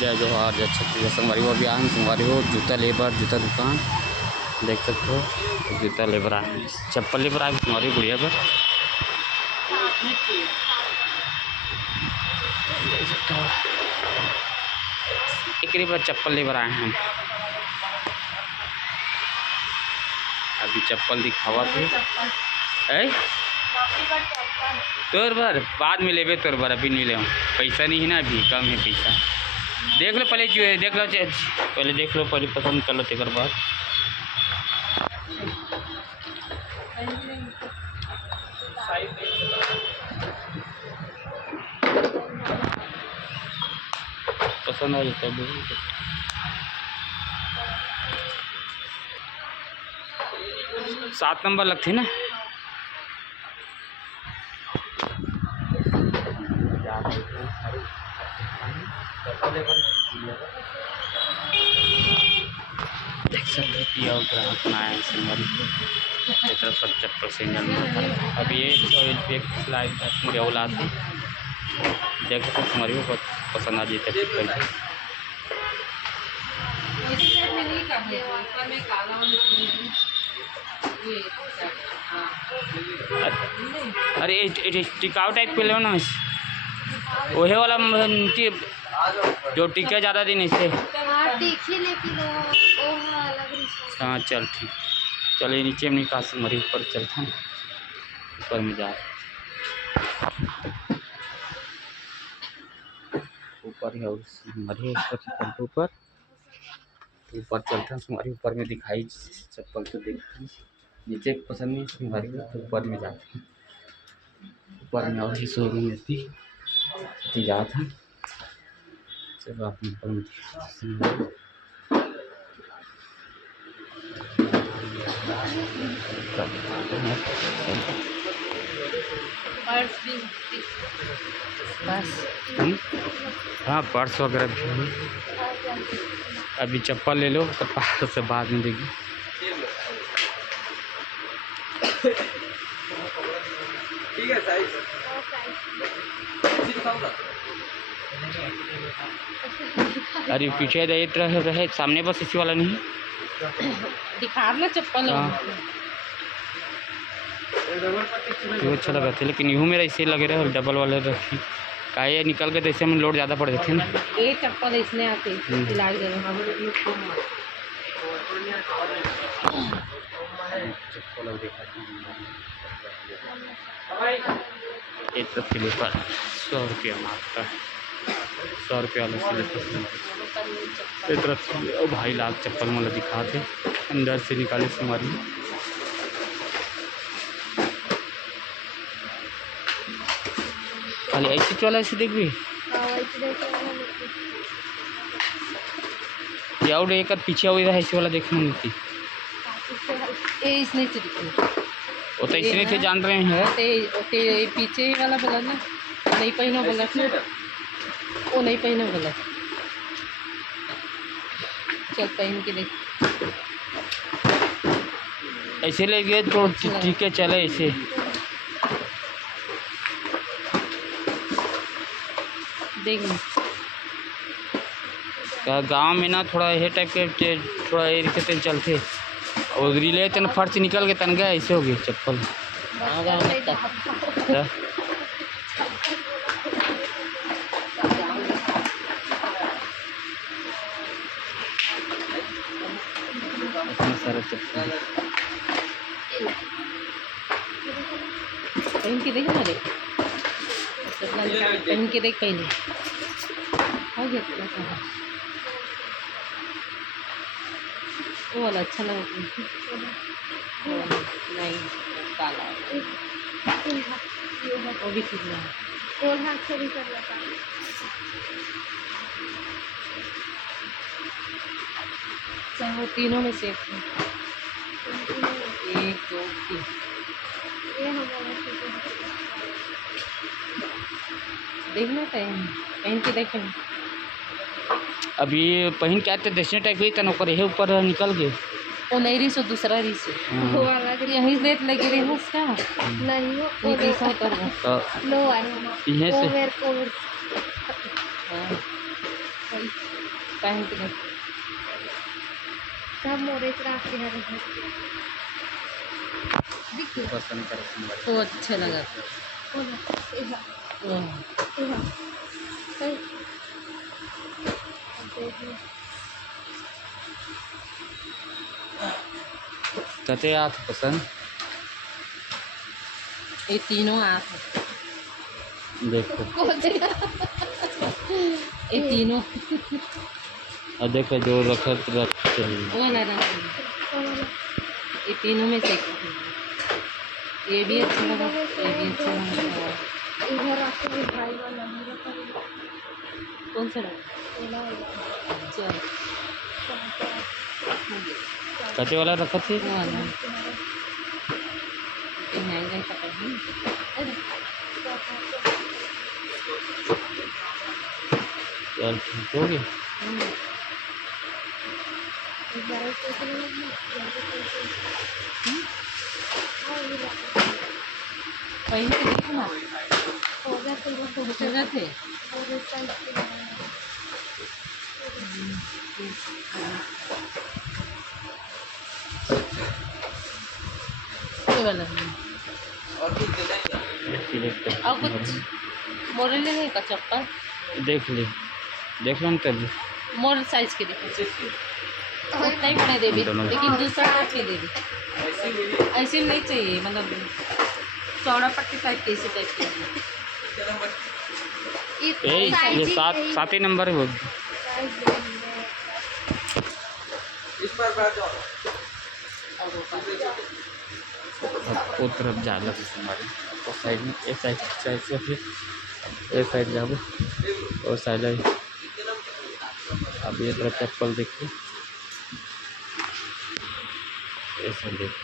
जय जोहार जय छत्तीसगढ़ संगवारी हो। अभी आए संगवारी हो जूता लेबर जूता दुकान देख सकते हो। जूता लेबर आए चप्पल लेबर आए संगवारी गुड़िया पर देख सकते हो। एक बार चप्पल लेबर आए हैं। अभी चप्पल दिखावा थे तोर बार बाद में लेबे तोर बार अभी नहीं ले पैसा नहीं है ना अभी कम है पैसा। देख लो पहले जो है देख लो पहले देख लो पहले पसंद कर लो तेकर बाद पसंद आ जाता है। 7 नंबर लगते ना देख सकते हो ग्राहक आए सब चप्पल से अभी ये स्लाइड औलाद देख सकते हमारी बहुत पसंद आ जाता है। अरे टिकाऊ टाइप के लो ना वही वाला जो टिके ज़्यादा दिन इससे। हाँ चल ठीक चलिए नीचे में निकाल से मरी ऊपर चलता है ऊपर में जा ऊपर है मरी ऊपर ऊपर चलते हैं हमारे ऊपर में दिखाई चप्पल तो देखती नीचे पसंद नहीं हमारी तो ऊपर में जाते हैं ऊपर में और ही शोरूम रहती जाता है। चलो आप हाँ पर्स वगैरह भी अभी चप्पल ले लो तो पास से बाद में देगी। ठीक है साइज अरे पीछे रहे सामने बस इसी वाला नहीं दिखा ना चप्पल अच्छा लगा था लेकिन यूँ मेरा इसे लगे रहे डबल वाले रखी का ये निकल के तो इससे में लोड ज़्यादा पड़ जाते हैं ना। ये चप्पल इसने आते इलाज एक तो स्लीपर 100 रुपया मारता है 100 रुपया वाला स्लीपर एक तरफ भाई लाख चप्पल मतलब दिखाते अंदर से निकाले हमारी खाली ऐसी वाला ऐसे देख भी और एक पीछे हुई रहा ऐसे वाला देखने मिलती इसने वो तो इसने थे जान रहे हैं पीछे वाला बोला ना नहीं पहना बोला वो नहीं पहना बोला चल पहन के देख ऐसे ले गए तो ठीक है चले ऐसे देख गांव में ना थोड़ा ये टाइप के थोड़ा ये चलते और रिले तन फर्श निकल के तन गया ऐसे हो गए चप्पल इतना सारा चप्पल पहन के देख ना देख पहन के देख पहले हो गया थोड़ा सा वो वाला अच्छा लगा नहीं काला वो भी ठीक लगा और हाथ से भी कर लेता चाहे वो तीनों में से एक 2 3 ये हमारा देखना पहन के देखें अभी पहन के आते देशने टाइप ही तन ऊपर निकल गए वो नहीं रही सो दूसरा रही से वो अलग यहीं रेत लगी रही है उसका नहीं वो ये कैसा उतर लो आई इहे से ओवर हाँ पहन के देख। सब मोरे से रास्ते हरे देखिए पसंद कर संगवारी तो अच्छा लगा। ओना एहा एहा सही देखिए कते आत पसंद ये तीनों आप देखो को देगा ये तीनों और देखो जो रखत रखते हैं वो वाला रंग है। ये तीनों में से एक है। ये भी अच्छा लगा, ये भी अच्छा लगा। इधर आके भी भाई वाला मेरा पर कौन सा रंग? ओला वाला अच्छा कते वाला रखत थी वो वाला ये महंगा का पहन। चल ठीक हो गया पहन के देखो ना होगा तो वो खूबसूरत है। ये वाला भी। और कुछ मॉडल नहीं का चप्पल देख ले देख लो तब मोर साइज के देखो उतना ही बड़े दे भी, लेकिन दूसरा टाइप के दे भी। ऐसे नहीं चाहिए, मतलब चौड़ा पट्टी टाइप के, इसी टाइप के। ये सात ही नंबर है वो वो तरफ जाला हमारे और साइड में एक साइड से फिर एक साइड जाओ और साइड अब ये तरफ चप्पल देखिए ऐसा देखो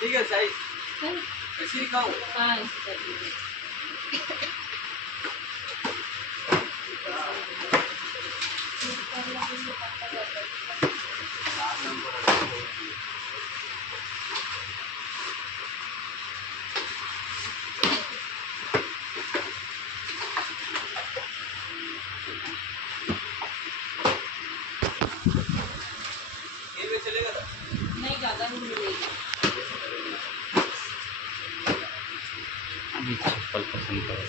ठीक है साइज ऐसे दिखाओ हाँ इसी टाइप के। ये में चलेगा ना नहीं ज़्यादा नहीं मिलेगी। अभी चप्पल पसंद करो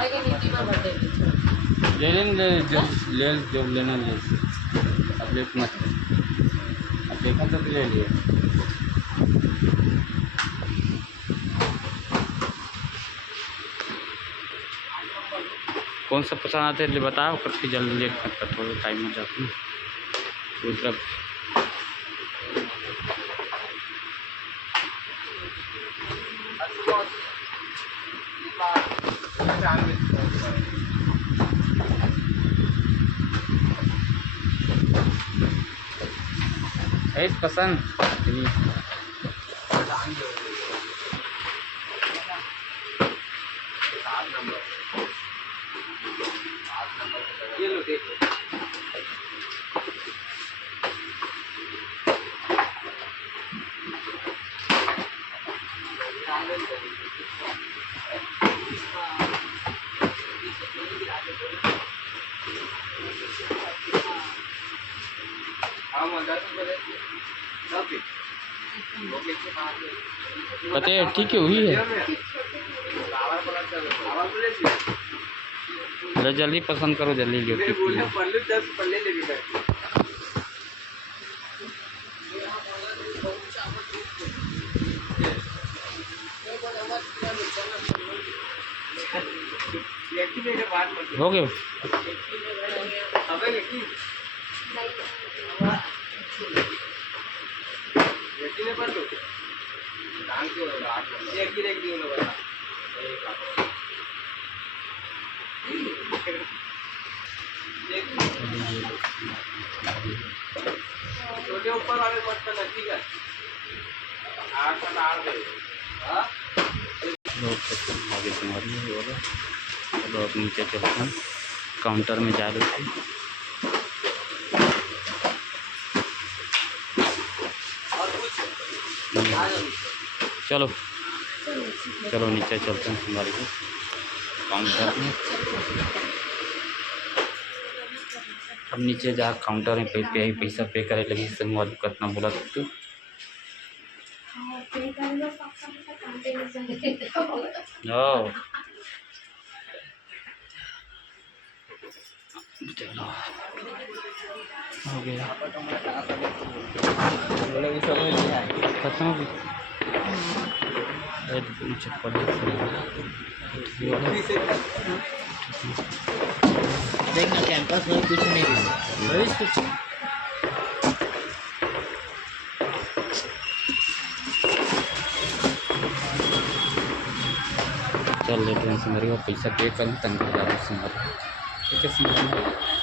आएगा नीति में बर्थडे ले लेंगे ले जो लेना ले अब लेट मत अब देखा तो ले लिए कौन सा पसंद आते हैं बताओ करके जल्दी लेट मत कर थोड़ा टाइम हो जाता है दूसरा है पसंद ये लो देखो पता है ठीक है हुई है जल्दी पसंद करो जल्दी लो ठीक है पल्ले 10 पल्ले लेके बैठ हो गए छोटे ऊपर वाले मत करना ठीक है 8 का 8 दे हाँ आगे तुम्हारी बोलो चलो अब नीचे चलते हैं काउंटर में जा रहे थे चलो चलो नीचे चलते हैं संगवारी को काउंटर में। अब नीचे जा काउंटर में पैसा पे करे लगी संगवारी को कितना बोला तो हाँ पे करना पापा का काम पे नहीं ओ चलो हो गया खत्म हो गई चप्पल देखना कैंपस में कुछ नहीं है कुछ चल लेते हैं संगवारी और पैसा पे करूँ तंग कर जा रहा हूँ संगवारी ठीक है संगवारी।